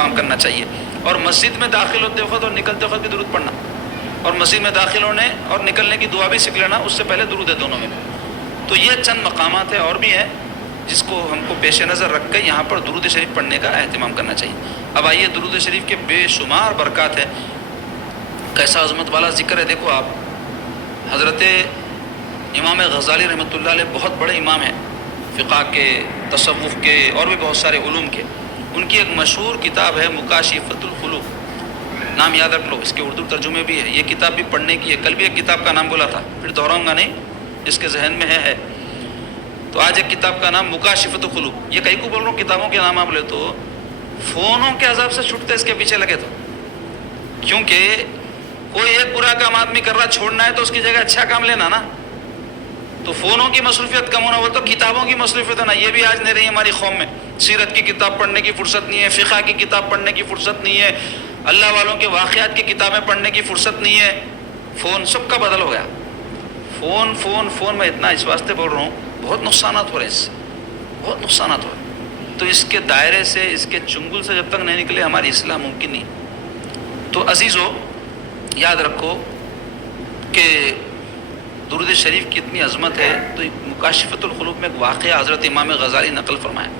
اہتمام کرنا چاہیے، اور مسجد میں داخل ہوتے وقت اور نکلتے وقت بھی درود پڑھنا، اور مسجد میں داخل ہونے اور نکلنے کی دعا بھی سیکھ لینا، اس سے پہلے درود ہے دونوں میں۔ تو یہ چند مقامات ہیں، اور بھی ہیں جس کو ہم کو پیش نظر رکھ کے یہاں پر درود شریف پڑھنے کا اہتمام کرنا چاہیے۔ اب آئیے، درود شریف کے بے شمار برکات ہیں، کیسا عظمت والا ذکر ہے۔ دیکھو آپ، حضرت امام غزالی رحمۃ اللہ علیہ بہت بڑے امام ہیں، فقہ کے، تصوف کے اور بھی بہت سارے علوم کے۔ ان کی ایک مشہور کتاب ہے مکاشفۃ القلوب، نام یاد رکھ لو، اس کے اردو ترجمے بھی ہے، یہ کتاب بھی پڑھنے کی ہے۔ کل بھی ایک کتاب کا نام بولا تھا، پھر دہراؤں گا نہیں، جس کے ذہن میں ہے۔ تو آج ایک کتاب کا نام مکاشفۃ القلوب۔ یہ کئی کو بول رہا ہوں، کتابوں کے نام آپ لے تو فونوں کے عذاب سے چھوٹتے اس کے پیچھے لگے تو، کیونکہ کوئی ایک برا کام آدمی کر رہا، چھوڑنا ہے تو اس کی جگہ اچھا کام لینا نا۔ تو فونوں کی مصروفیت کم ہونا ہو تو کتابوں کی مصروفیت ہونا، یہ بھی آج نہیں رہی ہماری قوم میں۔ سیرت کی کتاب پڑھنے کی فرصت نہیں ہے، فقہ کی کتاب پڑھنے کی فرصت نہیں ہے، اللہ والوں کے واقعات کی کتابیں پڑھنے کی فرصت نہیں ہے۔ فون سب کا بدل ہو گیا۔ فون فون فون، میں اتنا اس واسطے بول رہا ہوں، بہت نقصانات ہو رہے ہیں، اس سے بہت نقصانات ہو رہے ہیں۔ تو اس کے دائرے سے، اس کے چنگل سے جب تک نہیں نکلے ہماری اصلاح ممکن نہیں۔ تو عزیزو، یاد رکھو کہ درود شریف کی اتنی عظمت ہے۔ تو مکاشفۃ القلوب میں ایک واقعہ حضرت امام غزالی نقل فرمایا۔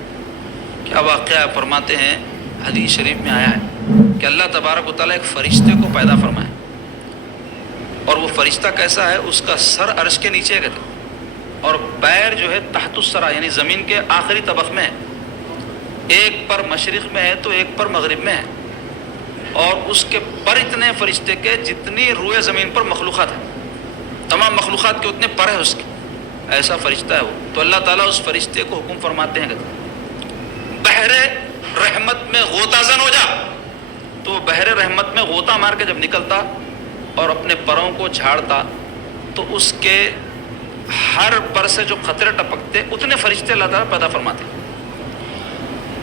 کیا واقعہ فرماتے ہیں؟ حدیث شریف میں آیا ہے کہ اللہ تبارک و تعالیٰ ایک فرشتے کو پیدا فرمایا، اور وہ فرشتہ کیسا ہے؟ اس کا سر عرش کے نیچے ہے اور پیر جو ہے تحت الثری، یعنی زمین کے آخری طبق میں ہے۔ ایک پر مشرق میں ہے تو ایک پر مغرب میں ہے، اور اس کے پر اتنے فرشتے کے جتنی روئے زمین پر مخلوقات ہیں، تمام مخلوقات کے اتنے پر ہے اس کے، ایسا فرشتہ ہے وہ۔ تو اللہ تعالیٰ اس فرشتے کو حکم فرماتے ہیں کہ بحر رحمت میں غوطہ زن ہو جا۔ تو بحر رحمت میں غوطہ مار کے جب نکلتا اور اپنے پروں کو جھاڑتا، تو اس کے ہر پر سے جو قطرے ٹپکتے، اتنے فرشتے اللہ تعالیٰ پیدا فرماتے ہیں،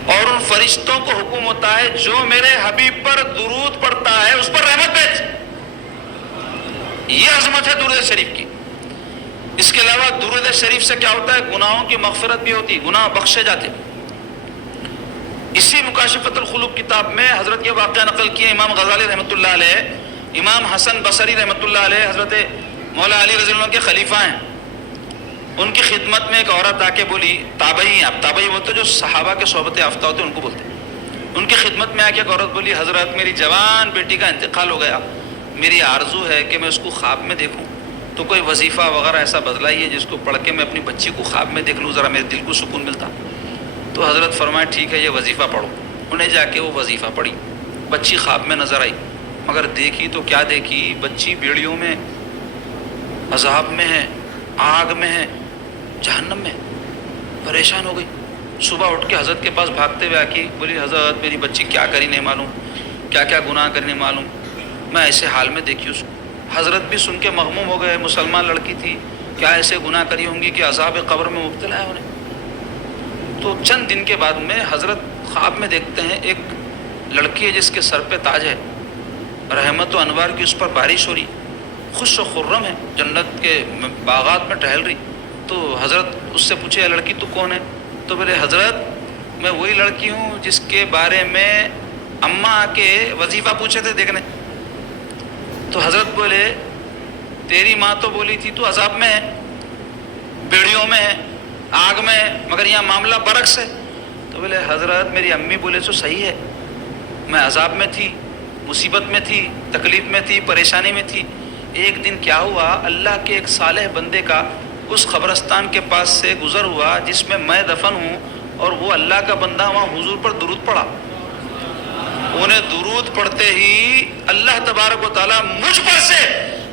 اور ان فرشتوں کو حکم ہوتا ہے جو میرے حبیب پر درود پڑھتا ہے اس پر رحمت بھیج۔ یہ عظمت ہے درود شریف کی۔ اس کے علاوہ درود شریف سے کیا ہوتا ہے؟ گناہوں کی مغفرت بھی ہوتی، گناہ بخشے جاتے۔ اسی مکاشفۃ القلوب کتاب میں حضرت یہ واقعہ نقل کیا امام غزالی رحمۃ اللہ علیہ، امام حسن بصری رحمۃ اللہ علیہ حضرت مولا علی رضی اللہ عنہ کے خلیفہ ہیں۔ ان کی خدمت میں ایک عورت آ کے بولی، تابعی، آپ تابعی بولتے جو صحابہ کے صحبت یافتہ ہوتے ان کو بولتے ہیں۔ ان کی خدمت میں آ کے ایک عورت بولی، حضرت میری جوان بیٹی کا انتقال ہو گیا، میری آرزو ہے کہ میں اس کو خواب میں دیکھوں، تو کوئی وظیفہ وغیرہ ایسا بدلائیے جس کو پڑھ کے میں اپنی بچی کو خواب میں دیکھ لوں، ذرا میرے دل کو سکون ملتا۔ تو حضرت فرمایا ٹھیک ہے، یہ وظیفہ پڑھو۔ انہیں جا کے وہ وظیفہ پڑھی، بچی خواب میں نظر آئی، مگر دیکھی تو کیا دیکھی؟ بچی بیڑیوں میں، عذاب میں ہے، آگ میں ہے، جہنم میں۔ پریشان ہو گئی، صبح اٹھ کے حضرت کے پاس بھاگتے ہوئے آکی بولی، حضرت میری بچی کیا کری نہیں معلوم، کیا کیا گناہ کرنے معلوم، میں ایسے حال میں دیکھی اس کو۔ حضرت بھی سن کے مغموم ہو گئے، مسلمان لڑکی تھی، کیا ایسے گناہ کری ہوں گی کہ عذاب قبر میں مبتلا ہے انہیں۔ تو چند دن کے بعد میں حضرت خواب میں دیکھتے ہیں ایک لڑکی ہے جس کے سر پہ تاج ہے، رحمت و انوار کی اس پر بارش ہو رہی، خوش و خرم ہے، جنت کے باغات میں ٹہل رہی۔ تو حضرت اس سے پوچھے، اے لڑکی تو کون ہے؟ تو بولے، حضرت میں وہی لڑکی ہوں جس کے بارے میں اماں آ کے وظیفہ پوچھے تھے دیکھنے۔ تو حضرت بولے، تیری ماں تو بولی تھی تو عذاب میں ہے، بیڑیوں میں ہے، آگ میں ہے، مگر یہاں معاملہ برعکس ہے۔ تو بولے، حضرت میری امی بولے تو صحیح ہے، میں عذاب میں تھی، مصیبت میں تھی، تکلیف میں تھی، پریشانی میں تھی۔ ایک دن کیا ہوا، اللہ کے ایک صالح بندے کا اس قبرستان کے پاس سے گزر ہوا جس میں دفن ہوں، اور وہ اللہ کا بندہ وہاں حضور پر درود پڑھا۔ انہیں درود پڑھتے ہی اللہ تبارک و تعالیٰ مجھ پر سے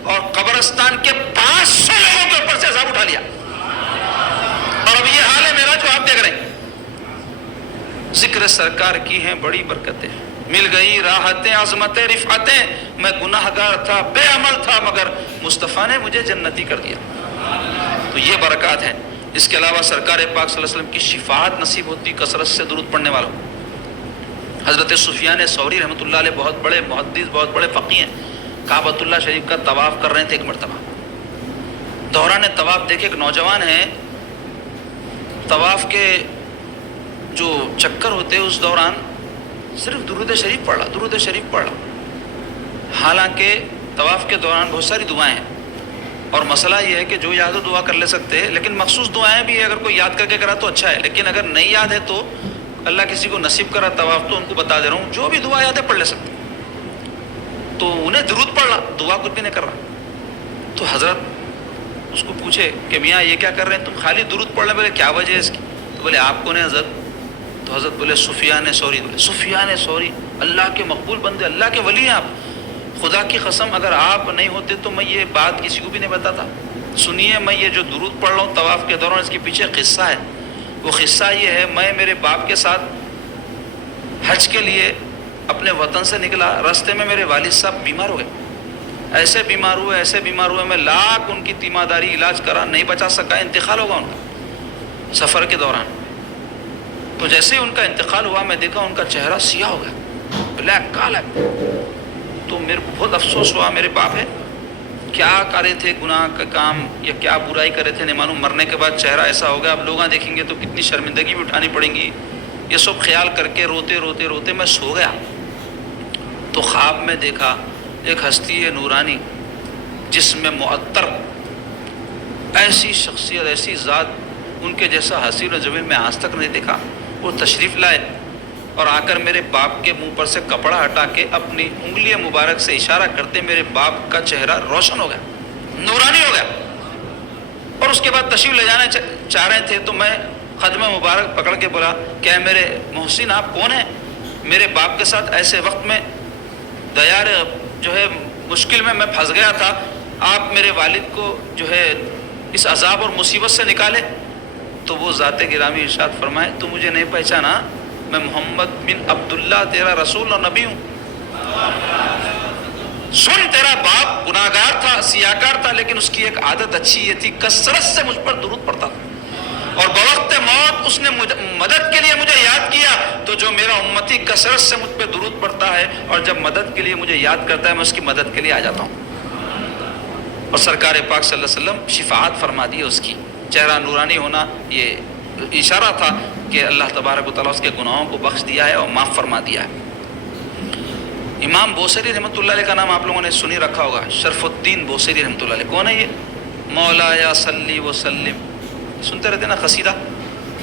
اور قبرستان کے 500 لوگوں کے اوپر سے عذاب اٹھا لیا، اور اب یہ حال ہے میرا جو آپ دیکھ رہے ہیں۔ ذکر سرکار کی ہیں بڑی برکتیں، مل گئی راحتیں، عظمتیں، رفعتیں۔ میں گناہ گار تھا، بے عمل تھا، مگر مصطفیٰ نے مجھے جنتی کر دیا۔ تو یہ برکات ہیں۔ اس کے علاوہ سرکار پاک صلی اللہ علیہ وسلم کی شفاعت نصیب ہوتی کثرت سے درود پڑھنے والوں۔ حضرت سفیان ثوری رحمۃ اللہ علیہ بہت بڑے محدث، بہت بڑے فقیہ ہیں، کعبۃ اللہ شریف کا طواف کر رہے تھے ایک مرتبہ۔ دوران طواف دیکھے ایک نوجوان ہے، طواف کے جو چکر ہوتے اس دوران صرف درود شریف پڑھ رہا، درود شریف پڑھ رہا۔ حالانکہ طواف کے دوران بہت ساری دعائیں ہیں، اور مسئلہ یہ ہے کہ جو یاد ہو دعا کر لے سکتے ہیں، لیکن مخصوص دعائیں بھی اگر کوئی یاد کر کے کرا تو اچھا ہے، لیکن اگر نہیں یاد ہے تو اللہ کسی کو نصیب کرا طواف تو ان کو بتا دے رہا ہوں جو بھی دعا یاد ہے پڑھ لے سکتے ہیں۔ تو انہیں درود پڑھ رہا، دعا کچھ بھی نہیں کر رہا۔ تو حضرت اس کو پوچھے کہ میاں یہ کیا کر رہے ہیں تم، خالی درود پڑھ رہے، بولے کیا وجہ ہے اس کی؟ تو بولے آپ کون ہیں حضرت؟ تو حضرت بولے سفیان ثوری۔ بولے سفیان ثوری اللہ کے مقبول بندے، اللہ کے ولی ہیں آپ، خدا کی قسم اگر آپ نہیں ہوتے تو میں یہ بات کسی کو بھی نہیں بتاتا۔ سنیے میں یہ جو درود پڑھ رہا ہوں طواف کے دوران، اس کے پیچھے قصہ ہے۔ وہ قصہ یہ ہے، میں میرے باپ کے ساتھ حج کے لیے اپنے وطن سے نکلا، راستے میں میرے والد صاحب بیمار ہوئے، ایسے بیمار ہوئے میں لاکھ ان کی تیمارداری علاج کرا، نہیں بچا سکا، انتقال ہوگا ان کا سفر کے دوران۔ تو جیسے ہی ان کا انتقال ہوا میں دیکھا ان کا چہرہ سیاہ ہو گیا، بلیک کالا۔ تو میرے کو بہت افسوس ہوا، میرے باپ ہے کیا کرے تھے گناہ کا کام یا کیا برائی کرے تھے نہیں معلوم، مرنے کے بعد چہرہ ایسا ہو گیا، اب لوگ دیکھیں گے تو کتنی شرمندگی بھی اٹھانی پڑیں گی، یہ سب خیال کر کے روتے میں سو گیا۔ تو خواب میں دیکھا ایک ہستی ہے نورانی، جس میں معطر، ایسی شخصیت، ایسی ذات، ان کے جیسا حسین و جمیل میں آج تک نہیں دیکھا۔ وہ تشریف لائے اور آ کر میرے باپ کے منہ پر سے کپڑا ہٹا کے اپنی انگلی مبارک سے اشارہ کرتے میرے باپ کا چہرہ روشن ہو گیا، نورانی ہو گیا۔ اور اس کے بعد تشریف لے جانا چاہ رہے تھے تو میں قدم مبارک پکڑ کے بولا کہ میرے محسن آپ کون ہیں؟ میرے باپ کے ساتھ ایسے وقت میں دیار جو ہے مشکل میں پھنس گیا تھا، آپ میرے والد کو جو ہے اس عذاب اور مصیبت سے نکالے۔ تو وہ ذات گرامی ارشاد فرمائے تو مجھے نہیں پہچانا، میں محمد بن عبداللہ تیرا رسول اور نبی ہوں۔ سن تیرا باپ گناہگار تھا، سیاکار تھا، لیکن اس کی ایک عادت اچھی یہ تھی کثرت سے مجھ پر درود پڑتا تھا، اور بوقت موت اس نے مدد کے لیے مجھے یاد کیا۔ تو جو میرا امتی کثرت سے مجھ پہ درود پڑتا ہے اور جب مدد کے لیے مجھے یاد کرتا ہے میں اس کی مدد کے لیے آ جاتا ہوں۔ اور سرکار پاک صلی اللہ علیہ وسلم شفاعت فرما دی، اس کی چہرہ نورانی ہونا یہ اشارہ تھا کہ اللہ تبارک و تعالیٰ اس کے گناہوں کو بخش دیا ہے اور معاف فرما دیا ہے۔ امام بوصیری رحمۃ اللہ علیہ کا نام آپ لوگوں نے سنی رکھا ہوگا، شرف الدین بوصیری رحمۃ اللہ علیہ۔ کون ہے یہ؟ مولا یا صلی وسلم، سنتے رہتے نا قصیدہ،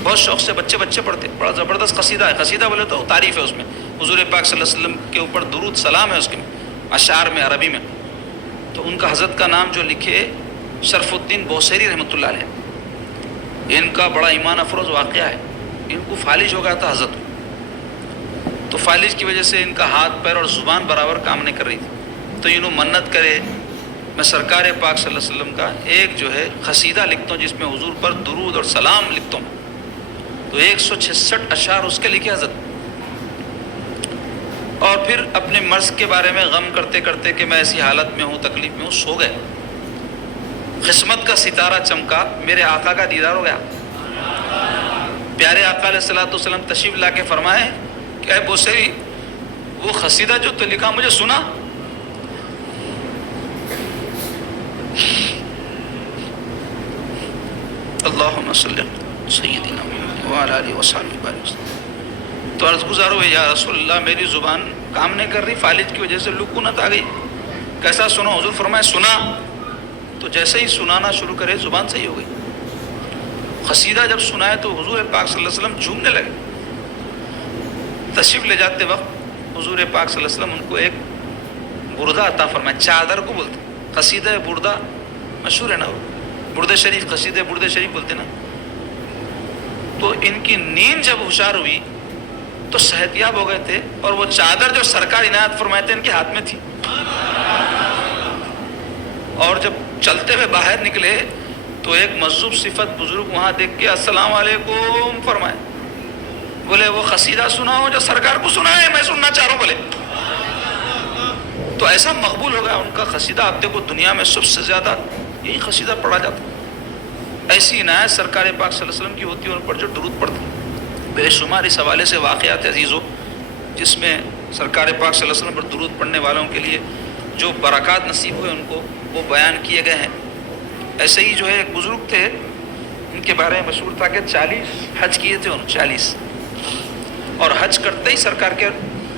بہت شوق سے بچے پڑھتے، بڑا زبردست قصیدہ ہے۔ قصیدہ بولے تو تعریف ہے اس میں، حضور پاک صلی اللہ علیہ وسلم کے اوپر درود سلام ہے اس کے اشعار میں، عربی میں۔ تو ان کا حضرت کا نام جو لکھے شرف الدین بوصیری رحمۃ اللہ علیہ، ان کا بڑا ایمان افروز واقعہ ہے۔ ان کو فالج ہو گیا تھا حضرت، تو فالج کی وجہ سے ان کا ہاتھ پیر اور زبان برابر کام نہیں کر رہی تھی، تو انہوں منت کرے میں سرکار پاک صلی اللہ علیہ وسلم کا ایک جو ہے قصیدہ لکھتا ہوں جس میں حضور پر درود اور سلام لکھتا ہوں۔ تو 166 اشعار اس کے لکھے حضرت، اور پھر اپنے مرض کے بارے میں غم کرتے کرتے کہ میں ایسی حالت میں ہوں، تکلیف میں ہوں، سو گئے۔ قسمت کا ستارہ چمکا، میرے آقا کا دیدار ہو گیا۔ پیارے آقا علیہ الصلوۃ والسلام تشریف لا کے فرمائے کہ اے بوصیری وہ قصیدہ جو تو لکھا مجھے سنا۔ اللہم صلی علی سیدنا محمد وعلی آلہ وصحبہ وسلم۔ تو عرض گزار ہوئے یا رسول اللہ میری زبان کام نہیں کر رہی، فالج کی وجہ سے لکنت آ گئی، کیسا سنو؟ حضور فرمائے سنا۔ تو جیسے ہی سنانا شروع کرے زبان صحیح ہو گئی۔ قصیدہ جب سنائے تو حضور پاک صلی اللہ علیہ وسلم جھومنے لگے۔ تشریف لے جاتے وقت حضور پاک صلی اللہ علیہ وسلم ان کو ایک بردہ عطا فرمائے، چادر کو بولتے، قصیدہ بردہ مشہور ہے نا، برد شریف، قصیدہ برد شریف بولتے نا۔ تو ان کی نیند جب ہوشیار ہوئی تو صحت یاب ہو گئے تھے، اور وہ چادر جو سرکار عنایت فرمائے تھے ان کے ہاتھ میں تھی، اور جب چلتے ہوئے باہر نکلے تو ایک مجذوب صفت بزرگ وہاں دیکھ کے السلام علیکم فرمائے، بولے وہ قصیدہ سنا ہو جو سرکار کو سنا ہے، میں سننا چاہ رہا ہوں بولے۔ تو ایسا مقبول ہو گیا ان کا قصیدہ، آپ دیکھو دنیا میں سب سے زیادہ یہی قصیدہ پڑھا جاتا، ایسی عنایت سرکار پاک صلی اللہ علیہ وسلم کی ہوتی ہے ان پر جو درود پڑھتے۔ بے شمار اس حوالے سے واقعات عزیزو جس میں سرکار پاک صلی اللہ علیہ وسلم پر درود پڑھنے والوں کے لیے جو برکات نصیب ہوئے ان کو وہ بیان کیے گئے ہیں۔ ایسے ہی جو ہے ایک بزرگ تھے، ان کے بارے میں مشہور تھا کہ 40 حج کیے تھے انہوں، 40، اور حج کرتے ہی سرکار کے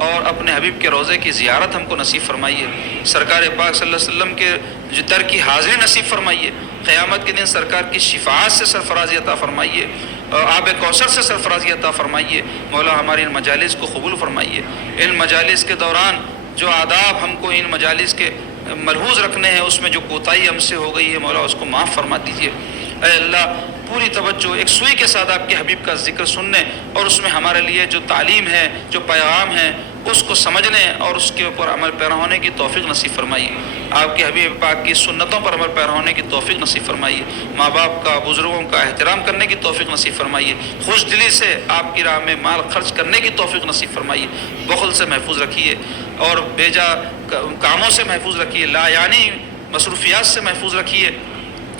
اور اپنے حبیب کے روضے کی زیارت ہم کو نصیب فرمائیے، سرکار پاک صلی اللہ علیہ وسلم کے در کی حاضری نصیب فرمائیے، قیامت کے دن سرکار کی شفاعت سے سرفرازی عطا فرمائیے، آب کوثر سے سرفرازی عطا فرمائیے۔ مولا ہماری ان مجالس کو قبول فرمائیے، ان مجالس کے دوران جو آداب ہم کو ان مجالس کے ملحوظ رکھنے ہیں، اس میں جو کوتاہی ہم سے ہو گئی ہے مولا اس کو معاف فرما دیجیے۔ اے اللہ پوری توجہ ایک سوئی کے ساتھ آپ کے حبیب کا ذکر سننے اور اس میں ہمارے لیے جو تعلیم ہے، جو پیغام ہے، اس کو سمجھنے اور اس کے اوپر عمل پیرا ہونے کی توفیق نصیب فرمائیے۔ آپ کے حبیب پاک کی سنتوں پر عمل پیرا ہونے کی توفیق نصیب فرمائیے، ماں باپ کا، بزرگوں کا احترام کرنے کی توفیق نصیب فرمائیے، خوش دلی سے آپ کی راہ میں مال خرچ کرنے کی توفیق نصیب فرمائیے، بخل سے محفوظ رکھیے اور بیجا کاموں سے محفوظ رکھیے، لا یعنی مصروفیات سے محفوظ رکھیے،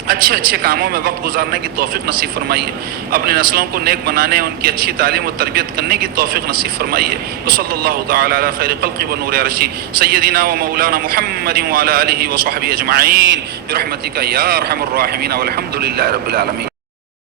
اچھے اچھے کاموں میں وقت گزارنے کی توفیق نصیب فرمائیے، اپنی نسلوں کو نیک بنانے، ان کی اچھی تعلیم و تربیت کرنے کی توفیق نصیب فرمائیے۔ وصلی اللہ تعالی علی خیر خلق و نور عرشی سیدنا و مولانا محمد وعلی آلہ وصحبہ اجمعین برحمتک یا ارحم الراحمین والحمد للہ رب العالمین۔